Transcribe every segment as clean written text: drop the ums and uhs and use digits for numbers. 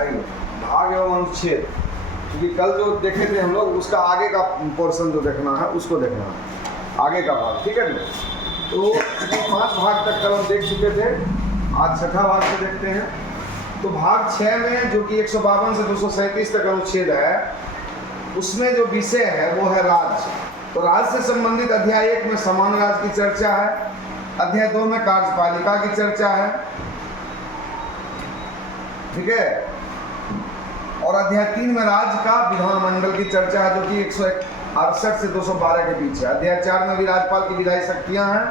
आइए, भाग एवं अनुच्छेद, क्योंकि कल जो देखे थे हम लोग उसका आगे का पोर्शन जो देखना है उसको देखना है, आगे का भाग, ठीक है ना। तो 5 भाग तक कल हम देख चुके थे, आज छठा भाग से देखते हैं। तो भाग 6 में जो कि 152 से 237 तक अनुच्छेद है, उसमें जो विषय है वो है राज्य। तो राज्य से संबंधित अध्याय 1 में सामान्य राज्य की चर्चा है, अध्याय 2 में कार्यपालिका की चर्चा है, ठीक है, और अध्याय 3 में राज्य का विधानमंडल की चर्चा है जो कि 168 से 212 के बीच है। अध्याय 4 में भी राज्यपाल की विधायी शक्तियां हैं।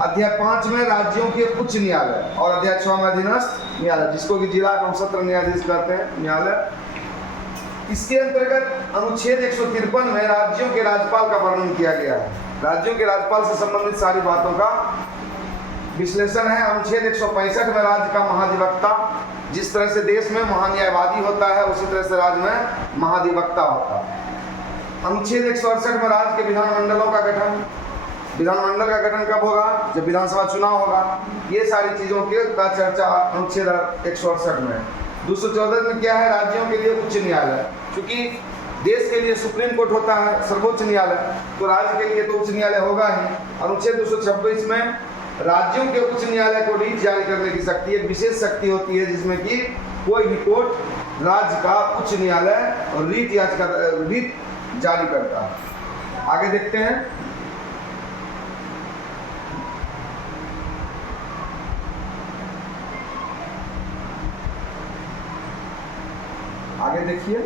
अध्याय 5 में राज्यों के उच्च न्यायालय, और अध्याय 6 में अधीनस्थ न्यायालय, जिसको कि जिला एवं सत्र न्यायाधीश कहते हैं, न्यायालय। इसके अंतर्गत अनुच्छेद 153 में राज्यों के राज्यपाल का वर्णन किया गया है। राज्यों के राज्यपाल से संबंधित सारी बातों का विश्लेषण है। अनुच्छेद 165 में राज्य का महाधिवक्ता, जिस तरह से देश में महान्यायवादी होता है उसी तरह से राज्य में महाधिवक्ता होता है। अनुच्छेद 168 में राज्य के विधानमंडलों का गठन, विधानमंडल का गठन कब होगा, जब विधानसभा चुनाव होगा, ये सारी चीजों का चर्चा अनुच्छेद 168 में। 214 में क्या है, राज्यों के लिए उच्च न्यायालय, क्योंकि देश के लिए सुप्रीम कोर्ट होता है सर्वोच्च न्यायालय, तो राज्य के लिए तो उच्च न्यायालय होगा ही। अनुच्छेद 226 में राज्यों के उच्च न्यायालय को रीट जारी करने की शक्ति, एक विशेष शक्ति होती है जिसमें कि कोई भी कोर्ट राज्य का उच्च न्यायालय और रीट जारी करता है। आगे देखते हैं। आगे देखिए,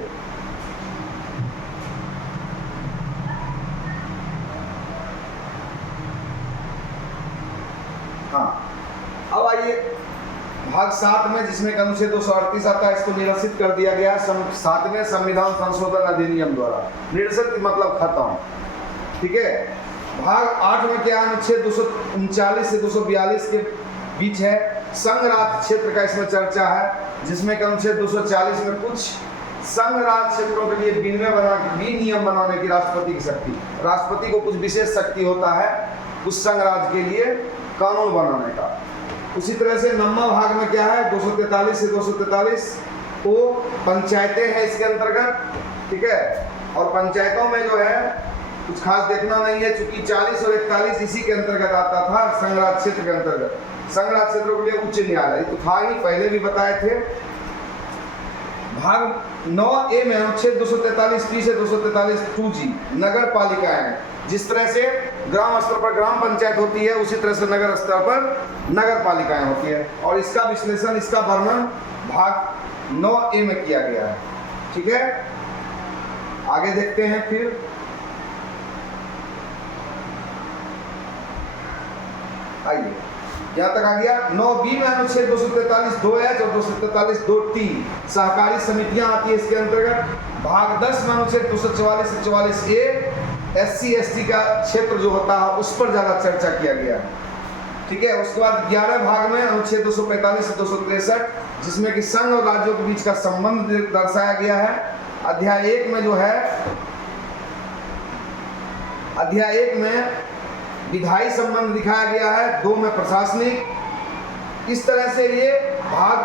हाँ, अब आइए भाग 7 में, जिसमें अनुच्छेद 238 आता है, इसको निरसित कर दिया गया 7वें संविधान संशोधन अधिनियम द्वारा। निरसित मतलब खत्म, ठीक है। भाग 8 में क्या, अनुच्छेद 239 से 242 के बीच है, संघ राज्य क्षेत्र का इसमें चर्चा है, जिसमें अनुच्छेद 240 में कुछ संघ राज्य क्षेत्रों के लिए विनियम बनाने की राष्ट्रपति की शक्ति, राष्ट्रपति को कुछ विशेष शक्ति होता है उस संघ राज्य के लिए कानून बनाने का। उसी तरह से 9वां भाग में क्या है, 243 से 243 को पंचायतें हैं इसके अंतर्गत, ठीक है। और पंचायतों में जो है कुछ खास देखना नहीं है, चूंकि 40 और 41 इसी के अंतर्गत आता था, संघ राज्य क्षेत्र के अंतर्गत। संघ राज्य क्षेत्रों के लिए उच्च न्यायालय तो था ही, पहले भी बताए थे। भाग 9A में अनुच्छेद 243 से 243 2G नगर पालिकाएं, जिस तरह से ग्राम स्तर पर ग्राम पंचायत होती है उसी तरह से नगर स्तर पर नगर पालिकाएं होती है, और इसका विश्लेषण, इसका वर्णन भाग 9A में किया गया है, ठीक है। आगे देखते हैं फिर। आइए, यहाँ तक आ गया। 9B में अनुच्छेद 243 2H और 243 2T सहकारी समितियां आती है इसके अंतर्गत। भाग 10 में अनुच्छेद 244 से 44A SC ST का क्षेत्र जो होता है उस पर ज्यादा चर्चा किया गया, ठीक है। उसके बाद 11 भाग में अनुच्छेद 245 से 263, जिसमें कि संघ और राज्यों के बीच का संबंध दर्शाया गया है। अध्याय 1 में जो है, अध्याय 1 में विधायी संबंध दिखाया गया है, 2 में प्रशासनिक। इस तरह से ये भाग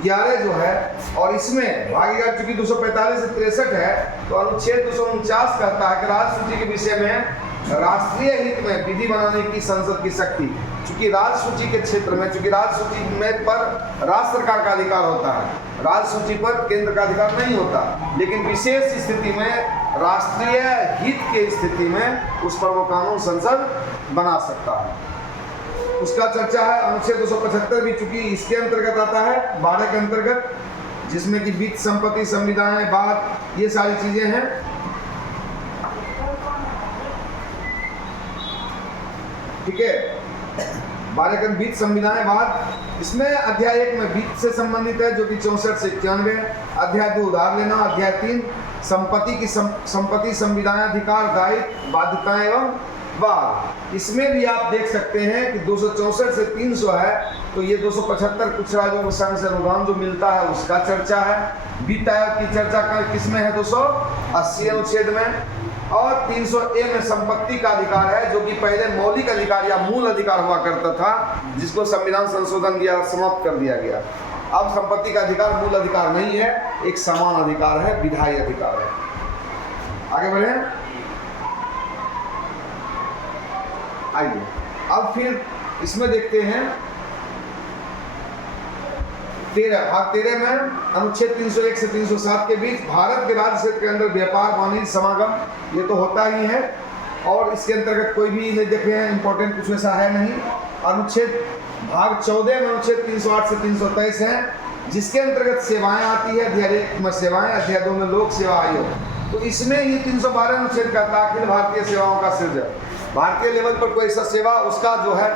11 जो है, और इसमें भाग 11 चूंकि 245 से 63 है, तो अनुच्छेद 249 कहता है कि राज्य सूची के विषय में राष्ट्रीय हित में विधि बनाने की संसद की शक्ति, चूंकि राज्य सूची के क्षेत्र में, चूंकि राज्य सूची में पर राज्य सरकार का अधिकार होता है, राज्य सूची पर केंद्र का अधिकार नहीं होता, लेकिन विशेष स्थिति में राष्ट्रीय हित के स्थिति में उस पर वो कानून संसद बना सकता है। उसका चर्चा है। अनुच्छेद 275 भी चूंकि इसके अंतर्गत आता है, 12 के अंतर्गत, जिसमें कि वित्त संपत्ति संविधाएं बात ये सारी चीजें हैं, ठीक है। 12 के वित्त संविधाएं बात, इसमें अध्याय 1 में वित्त से संबंधित है जो कि 64 से 91, अध्याय 2 उधार लेना, अध्याय 3 संपत्ति संविधान अधिकार दायित्व बाध्यताएं एवं बाद। इसमें भी आप देख सकते हैं कि 264 से 300 है, तो ये 275 कुछ राज्यों को संघ से अनुदान जो मिलता है उसका चर्चा है। वित्त आयोग की चर्चा किसमें है, 280 अनुच्छेद में, और 300A में संपत्ति का अधिकार है जो कि पहले मौलिक अधिकार या मूल अधिकार हुआ करता था, जिसको संविधान संशोधन द्वारा समाप्त कर दिया गया। अब संपत्ति का अधिकार मूल अधिकार नहीं है, एक समान अधिकार है, विधायी अधिकार है। आगे बढ़े, आइए अब फिर इसमें देखते हैं 13 भाग 13 में अनुच्छेद 301 से 307 के बीच भारत के राज्य क्षेत्र के अंदर व्यापार वाणिज्य समागम ये तो होता ही है, और इसके अंतर्गत कोई भी नहीं देखे हैं इंपॉर्टेंट कुछ ऐसा है नहीं। अनुच्छेद भाग 14 में अनुच्छेद 308 से 323 है, जिसके अंतर्गत सेवाएं आती है। अध्याय 1 में सेवाएं, अध्याय 2 में लोक सेवा आयोग। तो इसमें ही 312 अनुच्छेद कहता है अखिल भारतीय सेवाओं का सृजन, भारतीय लेवल पर कोई ऐसा सेवा उसका जो है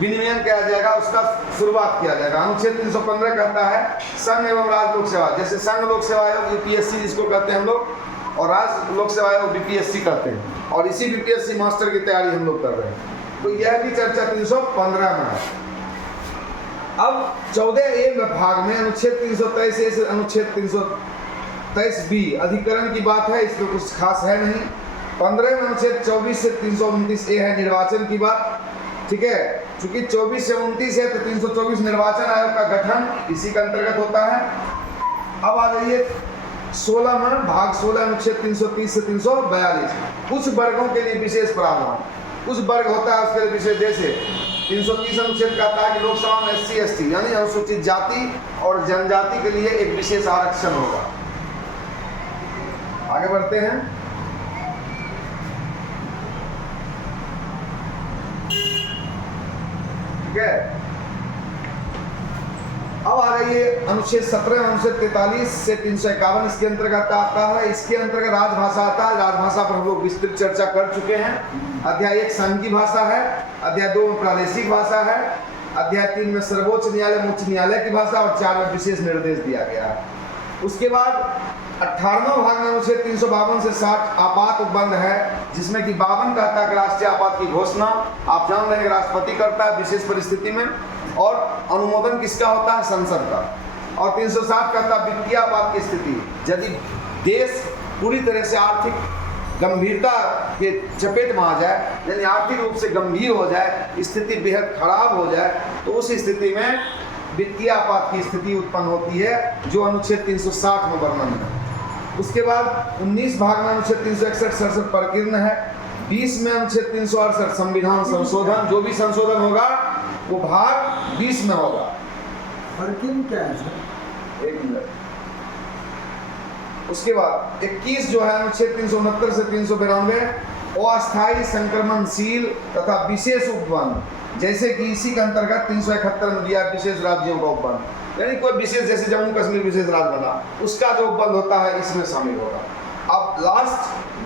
विनियमन किया जाएगा, उसका शुरुआत किया जाएगा। अनुच्छेद 315 कहता है संघ एवं राज्य लोक सेवा, जैसे संघ लोक सेवा आयोग यूपीएससी जिसको कहते हैं हम लोग, और राज्य लोक सेवा आयोग बीपीएससी करते हैं, और इसी बीपीएससी मास्टर की तैयारी हम लोग कर रहे हैं। तो यह भी चर्चा 315 में है। अब 14A भाग में अनुच्छेद 323 से अनुच्छेद 323B अधिकरण की बात है, इसमें कुछ खास है नहीं। 15 में अनुच्छेद 24 से 329A है निर्वाचन की बात, ठीक है। चूंकि 24 से 29 है तो 324 निर्वाचन आयोग का गठन इसी के अंतर्गत होता है। अब आ जाइए 16 में भाग 16 अनुच्छेद 330 से 342 कुछ वर्गों के लिए विशेष प्रावधान, कुछ वर्ग होता है उसके लिए विशेष, जैसे 330 अनुच्छेद कहता है कि लोकसभा में SC ST यानी अनुसूचित जाति और जनजाति के लिए एक विशेष आरक्षण होगा। आगे बढ़ते हैं, ठीक है। अब आ रही है अनुच्छेद 17 अनुच्छेद 43 से 351, इसके अंतर्गत आता है। इसके अंतर्गत राजभाषा आता है। राजभाषा पर हम लोग विस्तृत चर्चा कर चुके हैं। अध्याय 1 संघ की भाषा है, अध्याय 2 में प्रादेशिक भाषा है, अध्याय 3 में सर्वोच्च न्यायालय उच्च न्यायालय की भाषा, और 4 में विशेष निर्देश दिया गया है। उसके बाद 18वां भाग में अनुच्छेद 352 से 60 आपात उपबंध है, जिसमें कि 52 कहता है कि राष्ट्रीय आपात की घोषणा आप जान रहे हैं राष्ट्रपति करता है विशेष परिस्थिति में, और अनुमोदन किसका होता है, संसद का। और 360 कहता है वित्तीय आपात की स्थिति, यदि देश पूरी तरह से आर्थिक गंभीरता के चपेट में आ जाए, यानी आर्थिक रूप से गंभीर हो जाए, स्थिति बेहद खराब हो जाए, तो उस स्थिति में वित्तीय आपात की स्थिति उत्पन्न होती है, जो अनुच्छेद 360 में वर्णन है। उसके बाद 19 भाग में अनुच्छेद 361-67 प्रकीर्ण है। 20 में अनुच्छेद 368 संविधान संशोधन, जो भी संशोधन होगा वो भाग 20 में होगा। प्रकीर्ण क्या है सर? एक मिनट। उसके बाद 21 जो है अनुच्छेद 369 से 392 अस्थायी संक्रमणशील तथा विशेष उपबंध, जैसे कि इसी के अंतर्गत 371 में दिया विशेष राज्यों का उपबंध, यानी कोई विशेष जैसे जम्मू कश्मीर विशेष राज्य बना, उसका जो उपबंध होता है इसमें शामिल होगा। अब लास्ट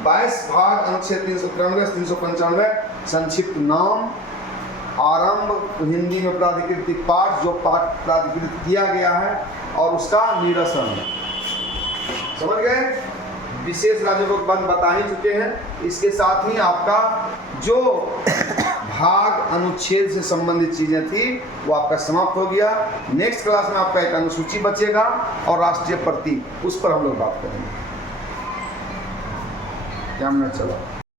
22 भाग अनुच्छेद 393 395 संक्षिप्त नाम, आरंभ, हिंदी में प्राधिकृत पाठ, जो पाठ प्राधिकृत किया गया है, और उसका निरसन। समझ गए? विशेष राज्यों को बंद बता ही चुके हैं। इसके साथ ही आपका जो भाग अनुच्छेद से संबंधित चीजें थी वो आपका समाप्त हो गया। नेक्स्ट क्लास में आपका एक अनुसूची बचेगा और राष्ट्रीय प्रतीक, उस पर हम लोग बात करेंगे। क्या हमने चला